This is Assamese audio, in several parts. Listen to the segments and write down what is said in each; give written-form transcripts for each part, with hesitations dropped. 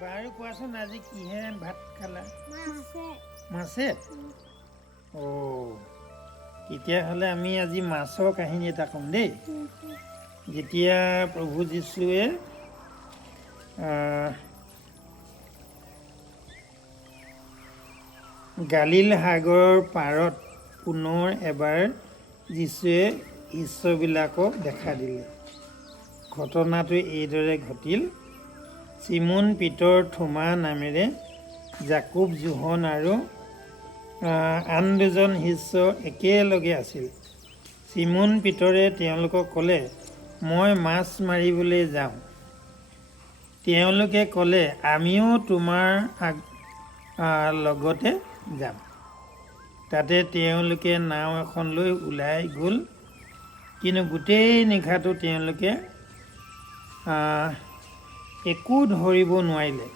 বাৰু কোৱাচোন আজি কিহেৰে ভাত খালা? মাছে। মাছে? তেতিয়াহ'লে আমি আজি মাছৰ কাহিনী এটা ক'ম দেই। যেতিয়া প্ৰভু যীশুৱে গালিল সাগৰৰ পাৰত পুনৰ এবাৰ যীশুৱে শিষ্যবিলাকক দেখা দিলে। ঘটনাটো এইদৰে ঘটিল। চিমোন পিতৰ থোমা নামেৰে জাকোব জোহন আৰু আন দুজন শিষ্য একেলগে আছিল। চিমোন পিতৰে তেওঁলোকক ক'লে, মই মাছ মাৰিবলৈ যাওঁ। তেওঁলোকে ক'লে, আমিও তোমাৰ লগতে যাম। তাতে তেওঁলোকে নাও এখন লৈ ওলাই গ'ল। কিন্তু গোটেই নিশাটো তেওঁলোকে একো ধৰিব নোৱাৰিলে।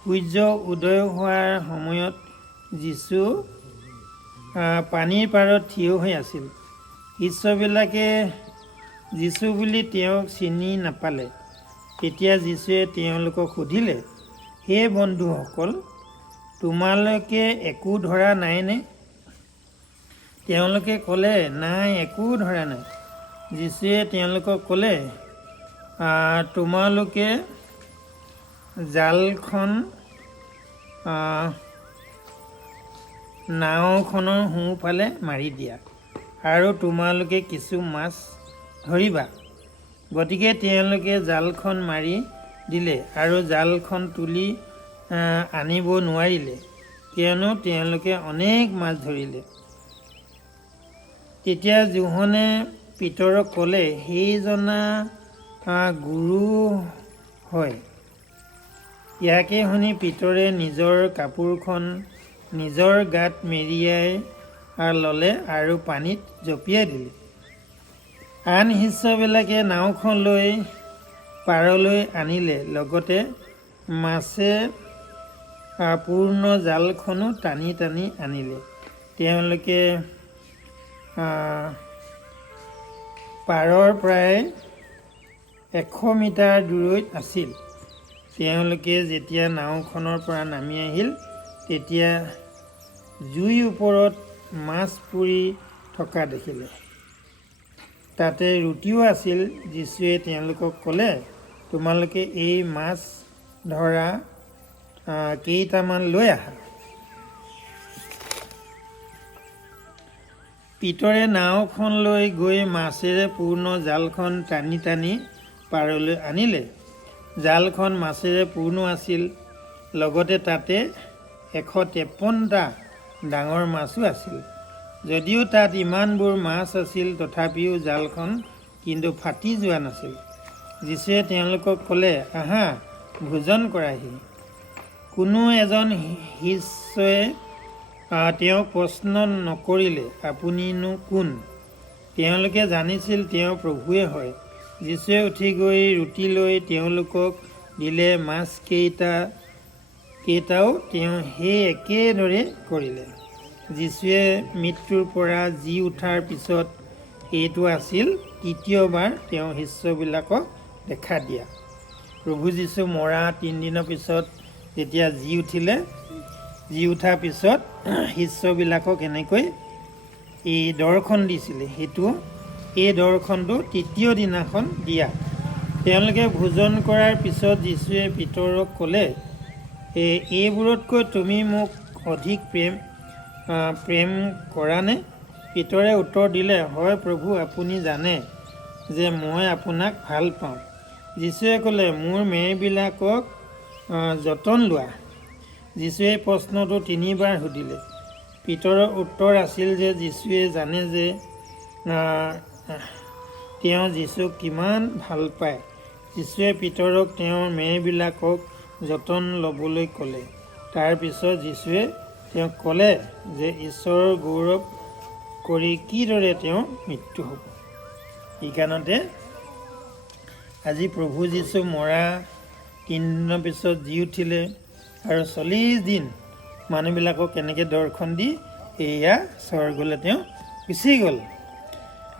সূৰ্য উদয় হোৱাৰ সময়ত যীশু পানীৰ পাৰত থিয় হৈ আছিল। শিষ্যবিলাকে যীশু বুলি তেওঁক চিনি নাপালে। তেতিয়া যীশুৱে তেওঁলোকক সুধিলে, হে বন্ধুসকল, তোমালোকে একো ধৰা নাইনে? তেওঁলোকে ক'লে, নাই, একো ধৰা নাই। যীশুৱে তেওঁলোকক ক'লে, তোমালোকে জালখন নাওখনৰ সোঁফালে মাৰি দিয়া আৰু তোমালোকে কিছু মাছ ধৰিবা। গতিকে তেওঁলোকে জালখন মাৰি দিলে আৰু জালখন তুলি আনিব নোৱাৰিলে, কিয়নো তেওঁলোকে অনেক মাছ ধৰিলে। তেতিয়া জোহনে পিতৰক ক'লে, সেইজনা গুৰু হয়। ইয়াকে শুনি পিতৰে নিজৰ কাপোৰখন নিজৰ গাত মেৰিয়াই ল'লে আৰু পানীত জঁপিয়াই দিলে। আন শিষ্যবিলাকে নাওখন লৈ পাৰলৈ আনিলে, লগতে মাছে পূৰ্ণ জালখনো টানি টানি আনিলে। তেওঁলোকে পাৰৰ প্ৰায় 100 মিটাৰ দূৰৈত আছিল। তেওঁলোকে যেতিয়া নাওখনৰ পৰা নামি আহিল, তেতিয়া জুইৰ ওপৰত মাছ পুৰি থকা দেখিলে। তাতে ৰুটিও আছিল। যীশুৱে তেওঁলোকক ক'লে, তোমালোকে এই মাছ ধৰা কেইটামান লৈ আহা। পিতৰে নাওখন লৈ গৈ মাছেৰে পূৰ্ণ জালখন টানি টানি পাৰলৈ আনিলে। জালখন মাছেৰে পূৰ্ণ আছিল, লগতে তাতে 153টা ডাঙৰ মাছো আছিল। যদিও তাত ইমানবোৰ মাছ আছিল, তথাপিও জালখন কিন্তু ফাটি যোৱা নাছিল। যীশুৱে তেওঁলোকক ক'লে, আহা, ভোজন কৰাহি। কোনো এজন শিষ্যই তেওঁক প্ৰশ্ন নকৰিলে, আপুনিনো কোন? তেওঁলোকে জানিছিল তেওঁ প্ৰভুৱে হয়। যীশুৱে উঠি গৈ ৰুটি লৈ তেওঁলোকক দিলে। মাছ কেইটাও তেওঁ সেই একেদৰে কৰিলে। যীশুৱে মৃত্যুৰ পৰা জি উঠাৰ পিছত এইটো আছিল তৃতীয়বাৰ তেওঁ শিষ্যবিলাকক দেখা দিয়া। প্ৰভু যীশু মৰা 3 দিনৰ পিছত যেতিয়া জি উঠিলে, জি উঠাৰ পিছত শিষ্যবিলাকক এনেকৈ এই দৰ্শন দিছিলে। এই দৰ্শনটো তৃতীয় দিনাখন দিয়া। তেওঁলোকে ভোজন কৰাৰ পিছত যীশুৱে পিতৰক ক'লে, এইবোৰতকৈ তুমি মোক অধিক প্ৰেম কৰানে? পিতৰে উত্তৰ দিলে, হয় প্ৰভু, আপুনি জানে যে মই আপোনাক ভাল পাওঁ। যীশুৱে ক'লে, মোৰ মেৰবিলাকক যতন লোৱা। যীশুৱে প্ৰশ্নটো 3বাৰ সুধিলে। পিতৰৰ উত্তৰ আছিল যে যীশুৱে জানে যে তেওঁ যীশুক কিমান ভাল পায়। যীশুৱে পিতৰক তেওঁৰ মেৰবিলাকক যতন ল'বলৈ ক'লে। তাৰ পিছত যীশুৱে তেওঁক ক'লে যে ঈশ্বৰৰ গৌৰৱ কৰি কিদৰে তেওঁৰ মৃত্যু হ'ব। সেইকাৰণতে আজি প্ৰভু যীশু মৰা 3 দিনৰ পিছত জি উঠিলে আৰু 40 দিন মানুহবিলাকক কেনেকৈ দৰ্শন দি এয়া স্বৰ্গলৈ তেওঁ গুচি গ'ল।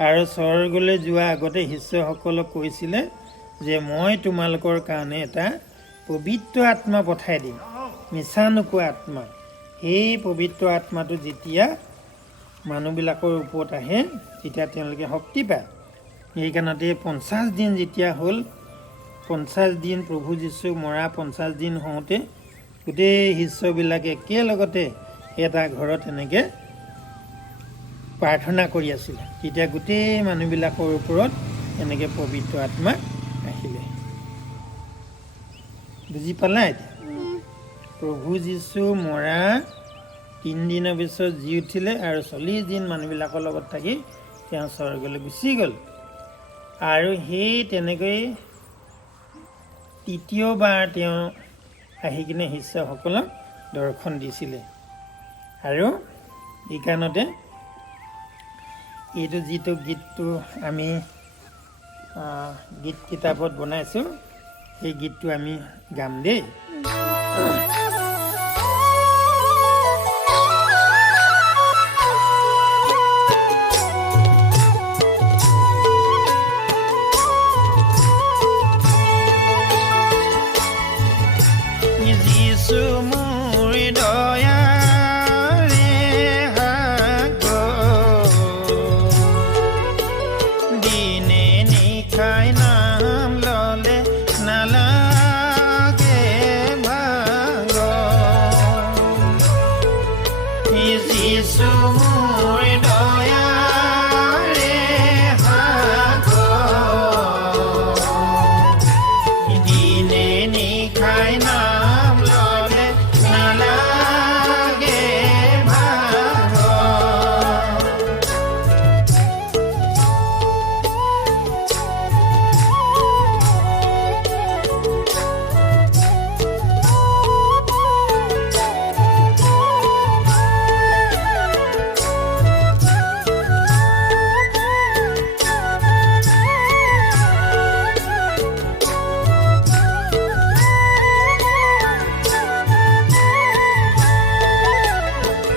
আৰু স্বৰ্গলৈ যোৱাৰ আগতে শিষ্যসকলক কৈছিলে যে মই তোমালোকৰ কাৰণে এটা পবিত্ৰ আত্মা পঠাই দিম, মিছা নোকোৱা আত্মা। সেই পবিত্ৰ আত্মাটো যেতিয়া মানুহবিলাকৰ ওপৰত আহে তেতিয়া তেওঁলোকে শক্তি পায়। সেইকাৰণতে 50 দিন যেতিয়া হ'ল, 50 দিন প্ৰভু যীশু মৰা 50 দিন হওঁতে গোটেই শিষ্যবিলাকে একেলগতে এটা ঘৰত এনেকৈ প্ৰাৰ্থনা কৰি আছিলে। তেতিয়া গোটেই মানুহবিলাকৰ ওপৰত এনেকৈ পবিত্ৰ আত্মা আহিলে। বুজি পালা? এতিয়া প্ৰভু যীশু মৰা 3 দিনৰ পিছত জি উঠিলে আৰু 40 দিন মানুহবিলাকৰ লগত থাকি তেওঁ স্বৰ্গলৈ গুচি গ'ল। আৰু সেই তেনেকৈ তৃতীয়বাৰ তেওঁ আহি কিনে শিষ্যসকলক দৰ্শন দিছিলে। আৰু এইকাৰণতে এইটো যিটো গীতটো আমি গীত কিতাপত বনাইছোঁ, সেই গীতটো আমি গাম দেই। যিছু মোৰ দয়াৰে সাগৰ, দিনে নিশাই নাম ল'লে নালাগে ভাগৰ। যিছু মোৰ দয়াৰে সাগৰ, দিনে নিশাই নাম ল'লে নালাগে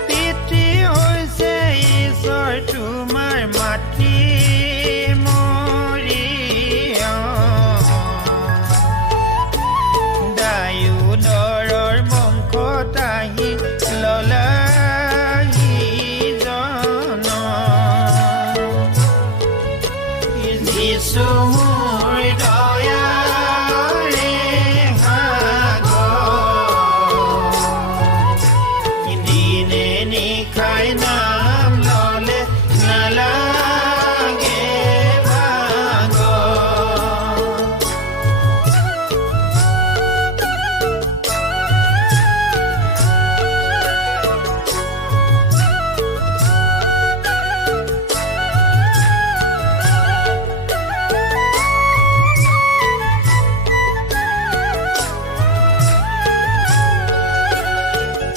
পিতৃ হৈছে ঈশ্বৰ তোমাৰ মাতৃ মৰিয়ম, দায়ুদৰৰ বংশত আহি ললাহি জনম। যিছু মোৰ দয়াৰে সাগৰ, দিনে নিশাই নাম ল'লে নালাগে ভাগৰ।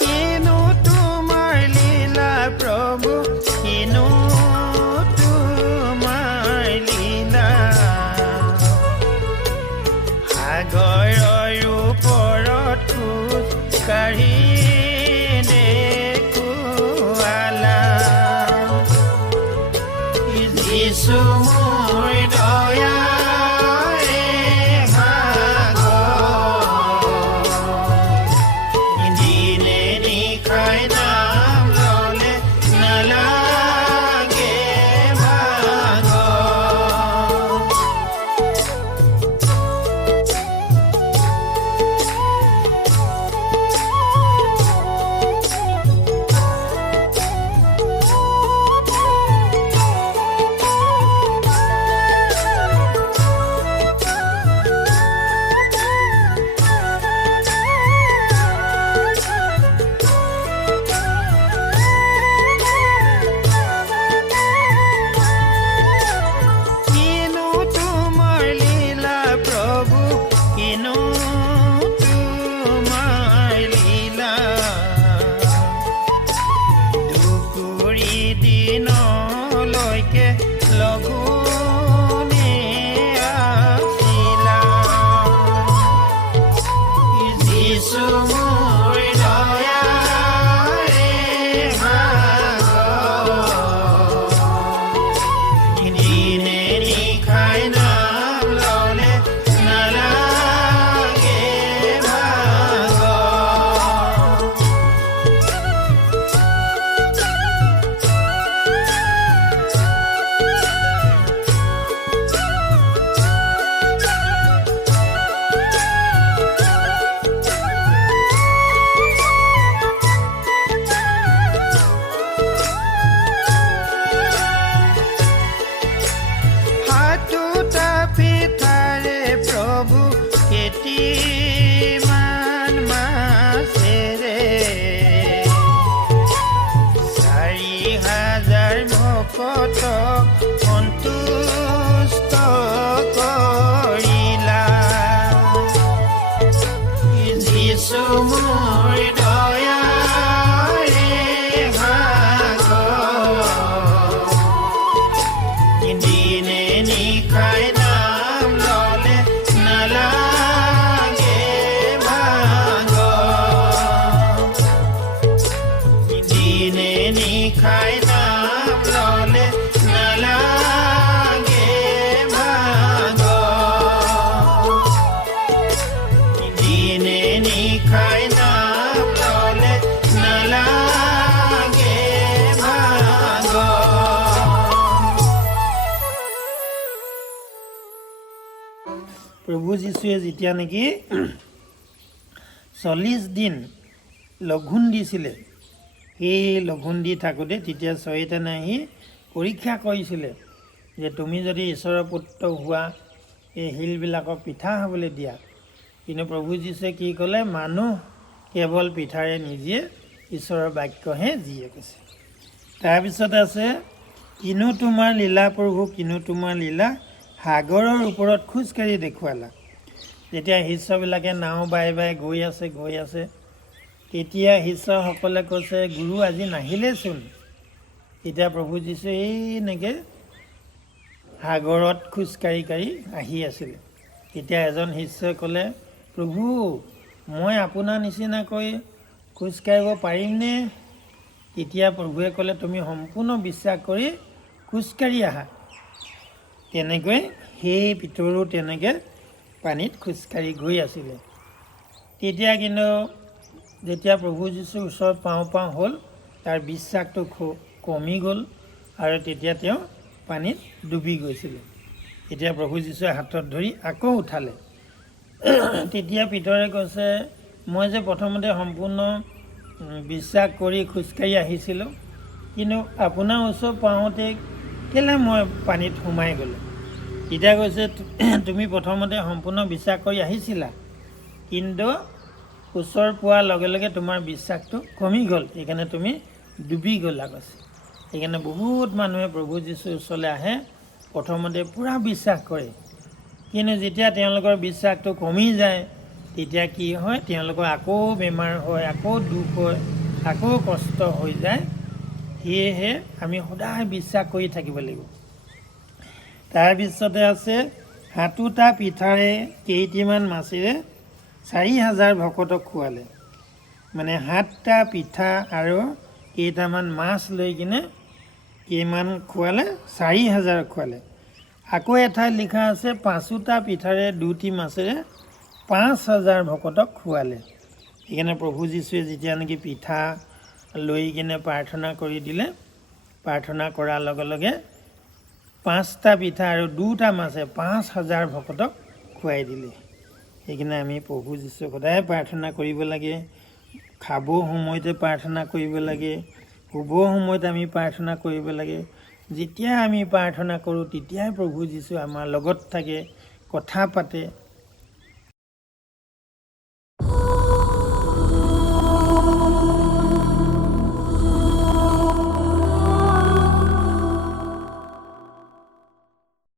কিনো তোমাৰ লীলা প্ৰভু, কিনো তোমাৰ লীলা, সাগৰৰ ওপৰত খোজ কাঢ়ি দেখুৱালা। যিছু মোৰ দয়াৰে সাগৰ, দিনে নিশাই নাম ল'লে নালাগে ভাগৰ। কিমান মাছেৰে 4,000 ভকতক সন্তুষ্ট কৰিলা। যিছু মোৰ দয়াৰে ভাগৰ, দিনে নিশাই নাম ললে নালাগে ভাগৰ, দিনে নিশাই নাম ললে নালাগে ভাগৰ, দিনে নিশাই নাম ললে নালাগে ভাগৰ। প্ৰভু যীশুৱে যেতিয়া নেকি 40 দিন লঘোণ দিছিলে, সেই লঘোণ দি থাকোঁতে তেতিয়া চৈতানে আহি পৰীক্ষা কৰিছিলে যে তুমি যদি ঈশ্বৰৰ পুত্ৰ হোৱা এই শিলবিলাকক পিঠা খাবলৈ দিয়া। কিন্তু প্ৰভু যীশুৱে কি ক'লে? মানুহ কেৱল পিঠাৰে নিজিয়ে, ঈশ্বৰৰ বাক্যহে জিয়ে কৈছে। তাৰপিছত আছে, কিনো তোমাৰ লীলা প্ৰভু, কিনো তোমাৰ লীলা, সাগৰৰ ওপৰত খোজকাঢ়ি দেখুৱালা। যেতিয়া শিষ্যবিলাকে নাও বাই বাই গৈ আছে, তেতিয়া শিষ্যসকলে কৈছে, গুৰু আজি নাহিলেচোন। তেতিয়া প্ৰভু যীশুৱে এনেকৈ সাগৰত খোজকাঢ়ি আহি আছিলে। তেতিয়া এজন শিষ্যই ক'লে, প্ৰভু মই আপোনাৰ নিচিনাকৈ খোজকাঢ়িব পাৰিমনে? তেতিয়া প্ৰভুৱে ক'লে, তুমি সম্পূৰ্ণ বিশ্বাস কৰি খোজকাঢ়ি আহা। তেনেকৈ সেই পিতৰো তেনেকৈ পানীত খোজকাঢ়ি গৈ আছিলে। তেতিয়া কিন্তু যেতিয়া প্ৰভু যীশুৰ ওচৰত পাওঁ হ'ল, তাৰ বিশ্বাসটো কমি গ'ল আৰু তেতিয়া তেওঁ পানীত ডুবি গৈছিলে। এতিয়া প্ৰভু যীশুৱে হাতত ধৰি আকৌ উঠালে। তেতিয়া পিতৰে কৈছে, মই যে প্ৰথমতে সম্পূৰ্ণ বিশ্বাস কৰি খোজকাঢ়ি আহিছিলোঁ, কিন্তু আপোনাৰ ওচৰত পাওঁতে কেলৈ মই পানীত সোমাই গ'লোঁ? তেতিয়া কৈছে, তুমি প্ৰথমতে সম্পূৰ্ণ বিশ্বাস কৰি আহিছিলা, কিন্তু ওচৰ পোৱাৰ লগে লগে তোমাৰ বিশ্বাসটো কমি গ'ল, সেইকাৰণে তুমি ডুবি গ'লা কৈছে। সেইকাৰণে বহুত মানুহে প্ৰভু যীশুৰ ওচৰলৈ আহে, প্ৰথমতে পূৰা বিশ্বাস কৰে, কিন্তু যেতিয়া তেওঁলোকৰ বিশ্বাসটো কমি যায়, তেতিয়া কি হয়? তেওঁলোকৰ আকৌ বেমাৰ হয়, আকৌ দুখ হয়, আকৌ কষ্ট হৈ যায়। সেয়েহে আমি সদায় বিশ্বাস কৰি থাকিব লাগিব। তাৰপিছতে আছে, 7টা পিঠাৰে কেইটিমান মাছেৰে 4,000 ভকতক খোৱালে। মানে 7টা পিঠা আৰু কেইটামান মাছ লৈ কিনে কিমান খোৱালে? 4,000 খোৱালে। আকৌ এঠাইত লিখা আছে, 5টা পিঠাৰে 2টি মাছেৰে 5,000 ভকতক খোৱালে। সেইকাৰণে প্ৰভু যীশুৱে যেতিয়া নেকি পিঠা লৈ কিনে প্ৰাৰ্থনা কৰি দিলে, প্ৰাৰ্থনা কৰাৰ লগে লগে 5টা পিঠা আৰু 2টা মাছে 5,000 ভকতক খুৱাই দিলে। সেইকাৰণে আমি প্ৰভু যীশুক সদায় প্ৰাৰ্থনা কৰিব লাগে, খাব সময়তে প্ৰাৰ্থনা কৰিব লাগে, শুব সময়ত আমি প্ৰাৰ্থনা কৰিব লাগে। যেতিয়া আমি প্ৰাৰ্থনা কৰোঁ তেতিয়াই প্ৰভু যীশু আমাৰ লগত থাকে, কথা পাতে।